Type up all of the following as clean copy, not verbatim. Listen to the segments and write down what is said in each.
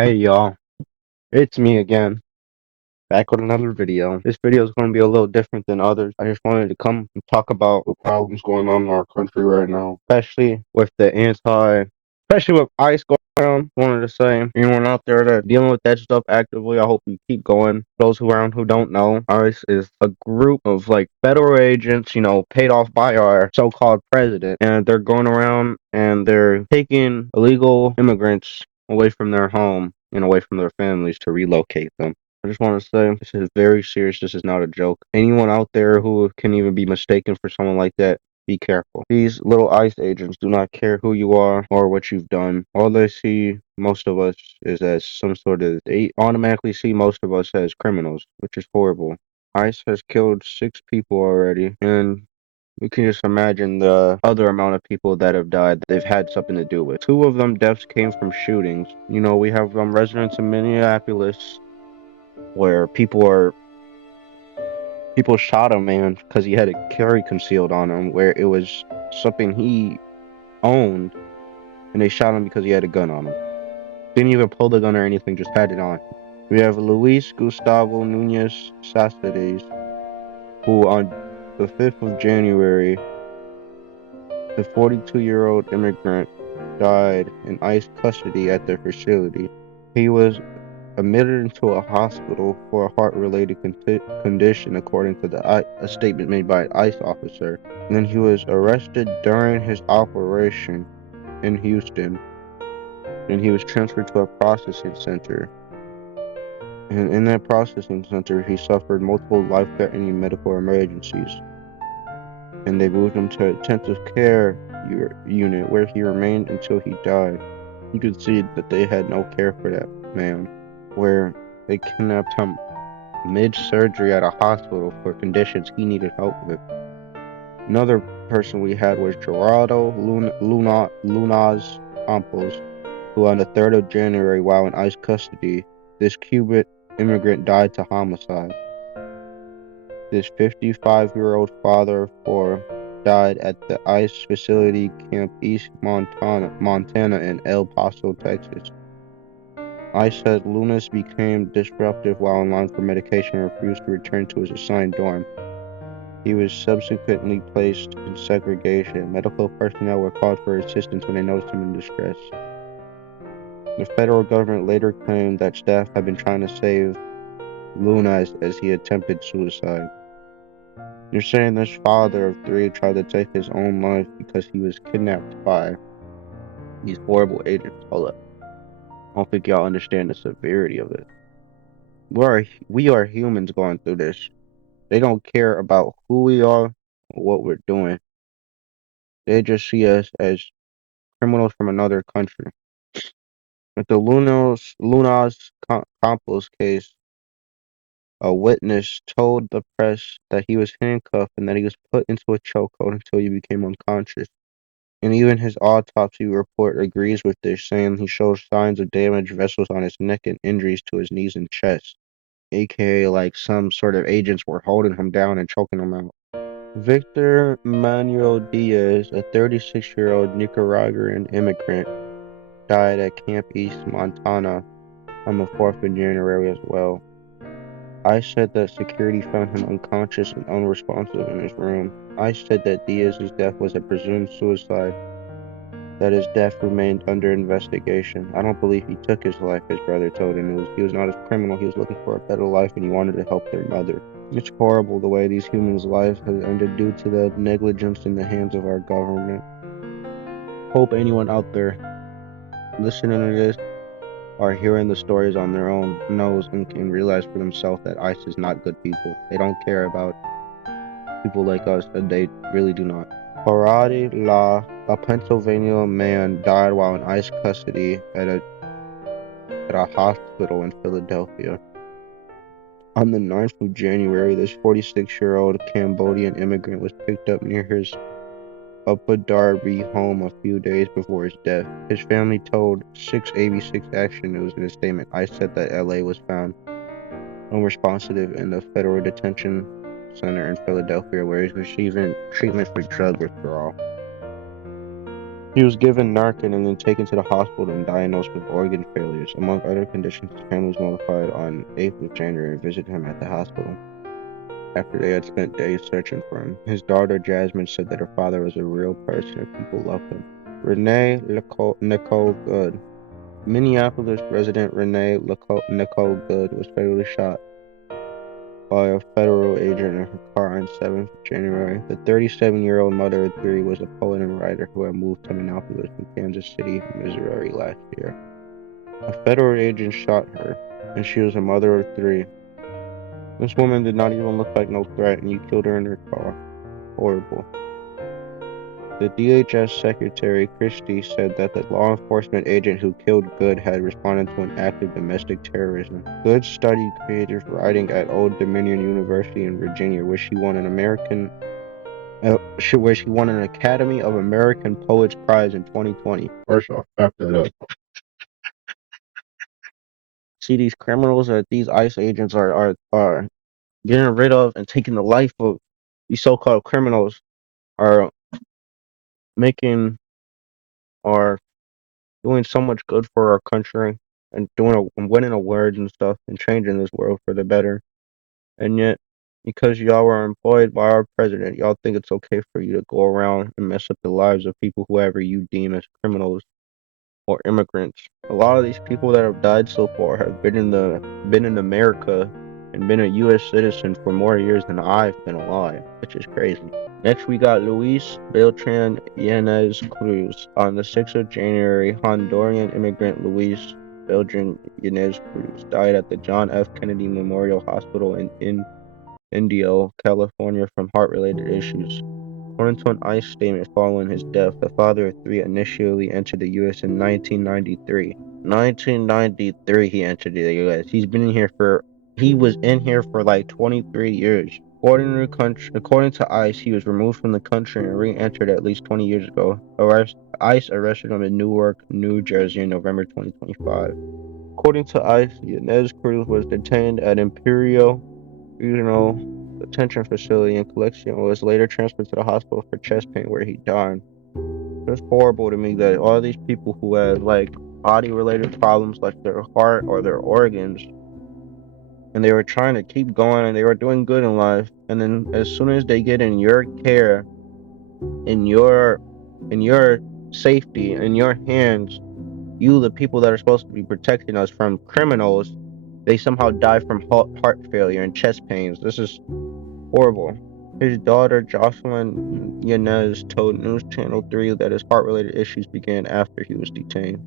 Hey y'all, it's me again, back with another video. This video is going to be a little different than others. I just wanted to come and talk about the problems going on in our country right now, especially with ICE going around. Wanted to say, anyone out there that dealing with that stuff actively, I hope you keep going. Those who don't know, ICE is a group of like federal agents, paid off by our so-called president, and they're going around and they're taking illegal immigrants away from their home and away from their families to relocate them. I just want to say this is very serious. This is not a joke. Anyone out there who can even be mistaken for someone like that, be careful. These little ICE agents do not care who you are or what you've done. All they see most of us is as they automatically see most of us as criminals, which is horrible. ICE has killed 6 people already, and you can just imagine the other amount of people that have died that they've had something to do with. 2 of them deaths came from shootings. We have residents in Minneapolis where people shot a man because he had a carry concealed on him, where it was something he owned, and they shot him because he had a gun on him. Didn't even pull the gun or anything, just had it on. We have Luis Gustavo Nunez Saceres, who on the 5th of January, the 42-year-old immigrant died in ICE custody at their facility. He was admitted into a hospital for a heart-related condition, according to a statement made by an ICE officer. And then he was arrested during his operation in Houston, and he was transferred to a processing center. And in that processing center, he suffered multiple life-threatening medical emergencies, and they moved him to an intensive care unit where he remained until he died. You could see that they had no care for that man, where they kidnapped him mid-surgery at a hospital for conditions he needed help with. Another person we had was Gerardo Lunaz Campos, who on the 3rd of January, while in ICE custody, this Cuban immigrant died to homicide. This 55-year-old father of 4 died at the ICE facility Camp East Montana in El Paso, Texas. ICE said Lunas became disruptive while in line for medication and refused to return to his assigned dorm. He was subsequently placed in segregation. Medical personnel were called for assistance when they noticed him in distress. The federal government later claimed that staff had been trying to save Luna as he attempted suicide. They're saying this father of 3 tried to take his own life because he was kidnapped by these horrible agents. Hold up. I don't think y'all understand the severity of it. We are humans going through this. They don't care about who we are or what we're doing. They just see us as criminals from another country. With the Lunas Campos case, a witness told the press that he was handcuffed and that he was put into a chokehold until he became unconscious. And even his autopsy report agrees with this, saying he shows signs of damaged vessels on his neck and injuries to his knees and chest, aka like some sort of agents were holding him down and choking him out. Victor Manuel Diaz, a 36-year-old Nicaraguan immigrant, died at Camp East, Montana on the 4th of January as well. ICE said that security found him unconscious and unresponsive in his room. ICE said that Diaz's death was a presumed suicide, that his death remained under investigation. I don't believe he took his life, his brother told the news. He was not a criminal, he was looking for a better life and he wanted to help their mother. It's horrible the way these humans' lives have ended due to the negligence in the hands of our government. Hope anyone out there listening to this or hearing the stories on their own knows and can realize for themselves that ICE is not good people. They don't care about people like us, and they really do not. Paradi La, a Pennsylvania man, died while in ICE custody at a hospital in Philadelphia. On the 9th of January, this 46-year-old Cambodian immigrant was picked up near his Upper Darby home a few days before his death. His family told 6 Action News in a statement. ICE said that LA was found unresponsive in the federal detention center in Philadelphia, where he was receiving treatment for drug withdrawal. He was given Narcan and then taken to the hospital and diagnosed with organ failures. Among other conditions, his family was notified on 8th of January and visited him at the hospital after they had spent days searching for him. His daughter Jasmine said that her father was a real person and people loved him. Renee Nicole Good. Minneapolis resident Renee Nicole Good was fatally shot by a federal agent in her car on 7th of January. The 37-year-old mother of three was a poet and writer who had moved to Minneapolis from Kansas City, Missouri last year. A federal agent shot her, and she was a mother of three. This woman did not even look like no threat, and you killed her in her car. Horrible. The DHS Secretary Christie said that the law enforcement agent who killed Good had responded to an act of domestic terrorism. Good studied creative writing at Old Dominion University in Virginia, where she won an Academy of American Poets Prize in 2020. First off, back that up. See, these criminals that these ICE agents are getting rid of and taking the life of these so-called criminals are making are doing so much good for our country and winning awards and stuff and changing this world for the better. And yet, because y'all were employed by our president, y'all think it's okay for you to go around and mess up the lives of people whoever you deem as criminals or immigrants. A lot of these people that have died so far have been in America and been a U.S. citizen for more years than I've been alive, which is crazy. Next, we got Luis Beltran Yanez Cruz. On the 6th of January, Honduran immigrant Luis Beltran Yanez Cruz died at the John F. Kennedy Memorial Hospital in Indio, California from heart-related issues. According to an ICE statement following his death, the father of three initially entered the U.S. in 1993. 1993 he entered the U.S. He was in here for like 23 years. According to ICE, he was removed from the country and re-entered at least 20 years ago. ICE arrested him in Newark, New Jersey in November 2025. According to ICE, Yanez Cruz was detained at Imperial Regional Detention Facility in Calexico and was later transferred to the hospital for chest pain where he died. It's horrible to me that all these people who have like body-related problems like their heart or their organs, and they were trying to keep going and they were doing good in life, and then as soon as they get in your care, in your safety, in your hands, you, the people that are supposed to be protecting us from criminals, they somehow die from heart failure and chest pains. This is horrible. His daughter, Jocelyn Yanez, told News Channel 3 that his heart-related issues began after he was detained.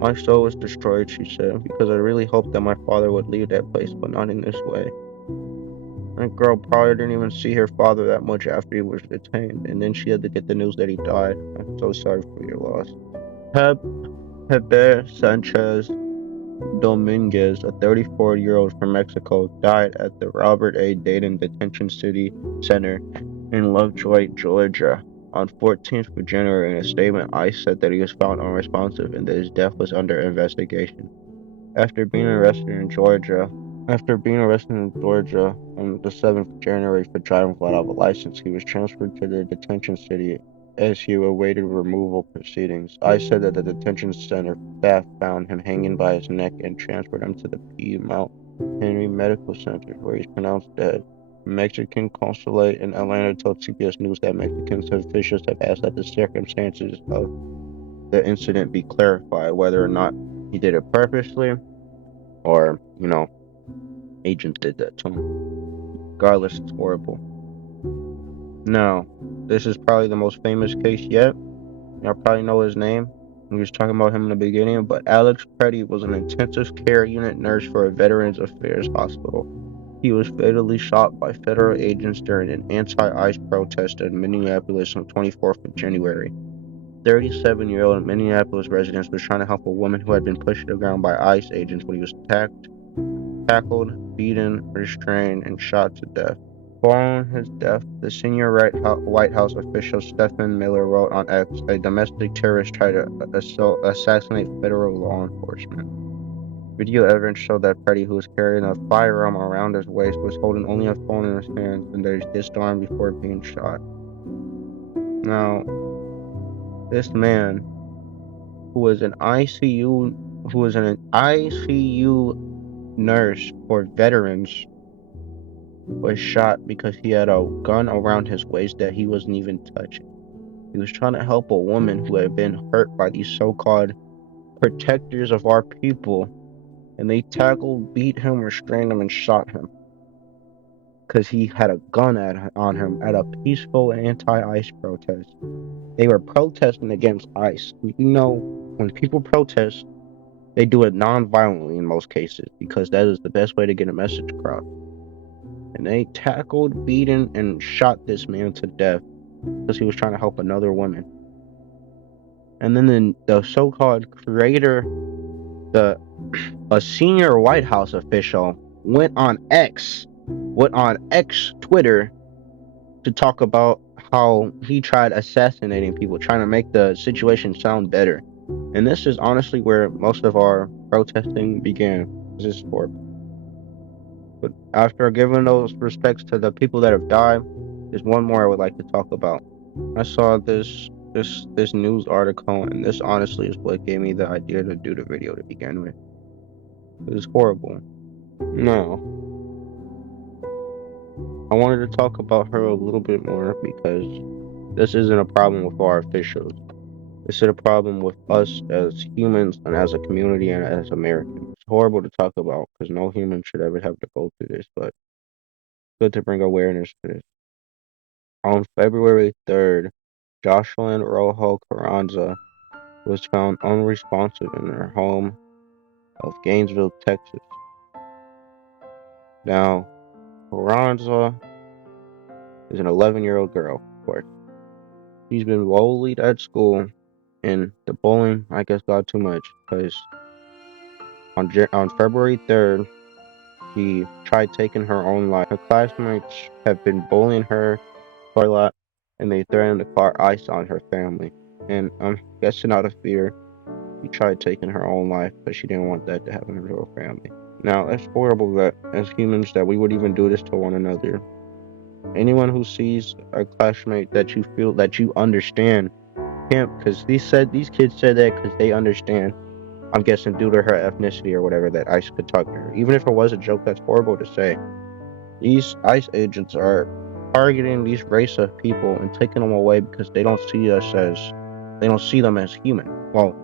My soul was destroyed, she said, because I really hoped that my father would leave that place, but not in this way. That girl probably didn't even see her father that much after he was detained, and then she had to get the news that he died. I'm so sorry for your loss. Pepe Sanchez Dominguez, a 34-year-old from Mexico, died at the Robert A. Dayton Detention Center in Lovejoy, Georgia, on 14th of January. In a statement, ICE said that he was found unresponsive and that his death was under investigation. After being arrested in Georgia on the 7th of January for driving without a license, he was transferred to the detention city as he awaited removal proceedings. I said that the detention center staff found him hanging by his neck and transferred him to the Piedmont Henry Medical Center, where he's pronounced dead. Mexican consulate in Atlanta told CBS News that Mexican officials have asked that the circumstances of the incident be clarified, whether or not he did it purposely or, agents did that to him. Regardless, it's horrible. Now, this is probably the most famous case yet. Y'all probably know his name. We was talking about him in the beginning, but Alex Pretty was an intensive care unit nurse for a Veterans Affairs hospital. He was fatally shot by federal agents during an anti-ICE protest in Minneapolis on 24th of January. 37-year-old Minneapolis resident was trying to help a woman who had been pushed to the ground by ICE agents when he was tackled, beaten, restrained, and shot to death. Following his death, the senior White House official Stephen Miller wrote on X, a domestic terrorist tried to assassinate federal law enforcement. Video evidence showed that Pretty, who was carrying a firearm around his waist, was holding only a phone in his hands and that he was disarmed before being shot. Now, this man who was an ICU who was an ICU nurse for veterans was shot because he had a gun around his waist that he wasn't even touching. He was trying to help a woman who had been hurt by these so-called protectors of our people, and they tackled, beat him, restrained him, and shot him because he had a gun on him at a peaceful anti-ICE protest. They were protesting against ICE. When people protest, they do it non-violently in most cases because that is the best way to get a message across. And they tackled, beaten, and shot this man to death because he was trying to help another woman. And then the so-called creator, a senior White House official, went on X Twitter to talk about how he tried assassinating people, trying to make the situation sound better. And this is honestly where most of our protesting began. This is horrible. But after giving those respects to the people that have died, there's one more I would like to talk about. I saw this news article, and this honestly is what gave me the idea to do the video to begin with. It was horrible. Now, I wanted to talk about her a little bit more because this isn't a problem with our officials. This is a problem with us as humans and as a community and as Americans. It's horrible to talk about because no human should ever have to go through this, but it's good to bring awareness to this. On February 3rd, Jocelyn Rojo Carranza was found unresponsive in her home of Gainesville, Texas. Now, Carranza is an 11-year-old girl, of course. She's been bullied at school, and the bullying, I guess, got too much because on February 3rd, she tried taking her own life. Her classmates have been bullying her quite a lot, and they threatened to call ICE on her family. And I'm guessing out of fear, she tried taking her own life because she didn't want that to happen to her family. Now, it's horrible that as humans that we would even do this to one another. Anyone who sees a classmate that you feel that you understand can't, because these kids said that because they understand. I'm guessing due to her ethnicity or whatever that ICE could talk to her. Even if it was a joke, that's horrible to say. These ICE agents are targeting these race of people and taking them away because they don't see them as human. Well,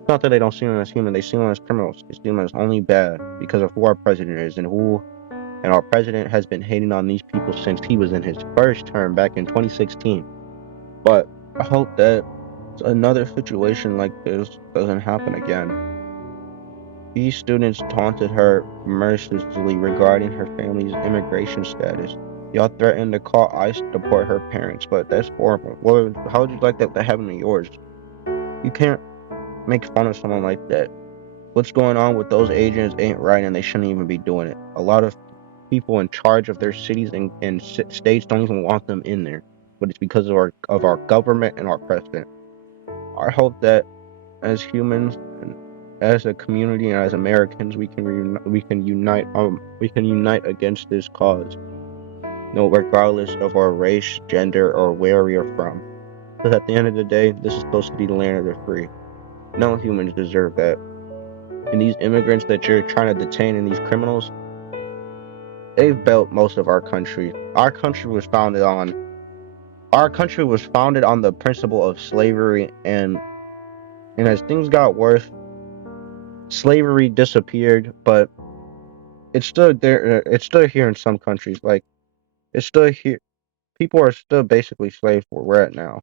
it's not that they don't see them as human, they see them as criminals. They see them as only bad because of who our president is and our president has been hating on these people since he was in his first term back in 2016. But I hope that another situation like this doesn't happen again. These students taunted her mercilessly regarding her family's immigration status. Y'all threatened to call ICE to deport her parents, but that's horrible. Well, how would you like that to happen to yours? You can't make fun of someone like that. What's going on with those agents ain't right, and they shouldn't even be doing it. A lot of people in charge of their cities and states don't even want them in there, but it's because of our government and our president. I hope that as humans and as a community and as Americans, we can unite against this cause, regardless of our race, gender, or where we are from. Because at the end of the day, this is supposed to be the land of the free. No humans deserve that. And these immigrants that you're trying to detain and these criminals, they've built most of our country. Our country was founded on the principle of slavery, and as things got worse, slavery disappeared, but it's still there. It's still here in some countries. Like, it's still here. People are still basically slaves where we're at now.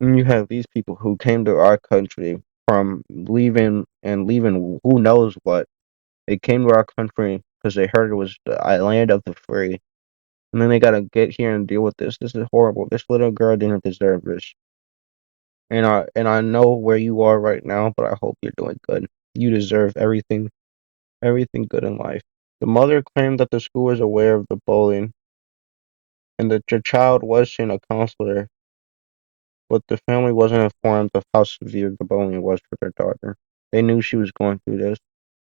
And you have these people who came to our country from leaving who knows what. They came to our country because they heard it was the land of the free. And then they gotta get here and deal with this. This is horrible. This little girl didn't deserve this. And I know where you are right now, but I hope you're doing good. You deserve everything good in life. The mother claimed that the school was aware of the bullying and that your child was seeing a counselor, but the family wasn't informed of how severe the bullying was for their daughter. They knew she was going through this,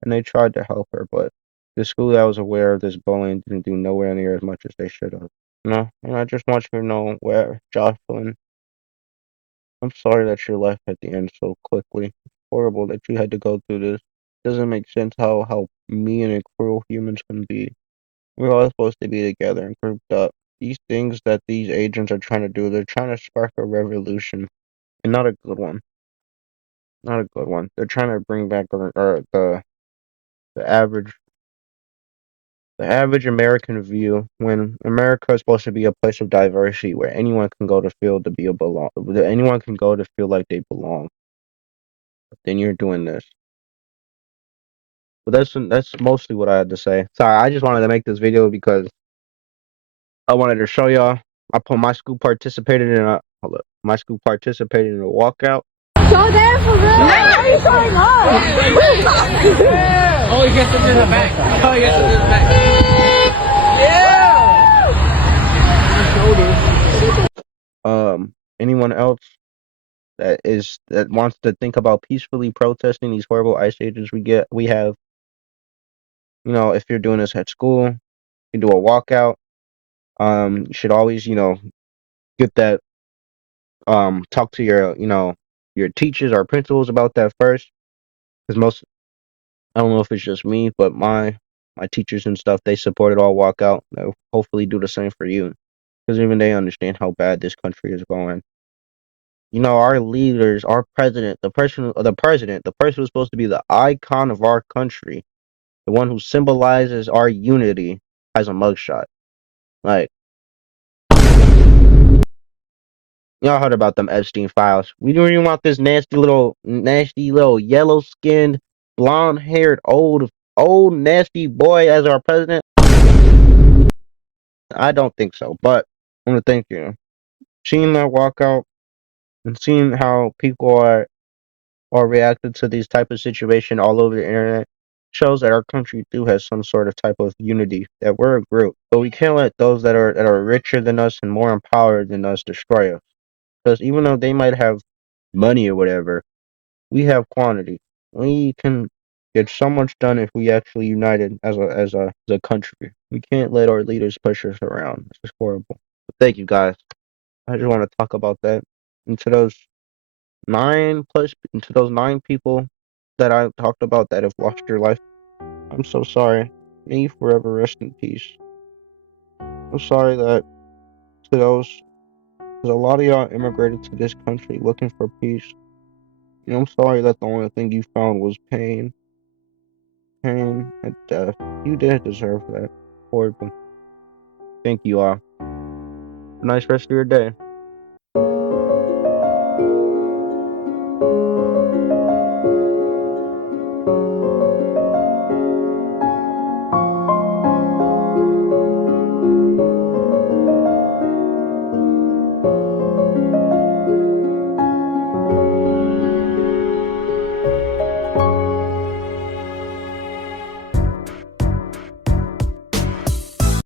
and they tried to help her, but the school that was aware of this bullying didn't do nowhere near as much as they should have. No, and I just want you to know where Jocelyn, I'm sorry that your life had to end so quickly. It's horrible that you had to go through this. Doesn't make sense how mean and cruel humans can be. We're all supposed to be together and grouped up. These things that these agents are trying to do, they're trying to spark a revolution, and not a good one. Not a good one. They're trying to bring back the average the average American view when America is supposed to be a place of diversity where anyone can go to feel to be a belong. Anyone can go to feel like they belong. Then you're doing this. But that's mostly what I had to say. Sorry, I just wanted to make this video because I wanted to show y'all. I put my school participated in a hold up. My school participated in a walkout. So there for real? What are you going on? Oh, he has to do the back. Oh, he has to do the back. Anyone else that wants to think about peacefully protesting these horrible ice ages we have, if you're doing this at school, you do a walkout. You should always, get that talk to your teachers or principals about that first, because I don't know if it's just me, but my teachers and stuff, they supported all walkout. They'll hopefully do the same for you, because even they understand how bad this country is going. Our leaders, our president, the person who's supposed to be the icon of our country, the one who symbolizes our unity, has a mugshot. Like, y'all heard about them Epstein files. We don't even want this nasty little yellow skinned, blonde haired, old nasty boy as our president. I don't think so, but I want to thank you. Seeing that walkout and seeing how people are reacted to these type of situation all over the internet shows that our country do has some sort of type of unity, that we're a group. But we can't let those that are richer than us and more empowered than us destroy us. Because even though they might have money or whatever, we have quantity. We can get so much done if we actually united as a country. We can't let our leaders push us around. It's just horrible. But thank you guys. I just want to talk about that. And to those to those 9 people that I talked about that have lost your life, I'm so sorry. May you forever rest in peace. I'm sorry that to those, because a lot of y'all immigrated to this country looking for peace. I'm sorry that the only thing you found was pain and death. You didn't deserve that. Horrible. Thank you all. Have a nice rest of your day.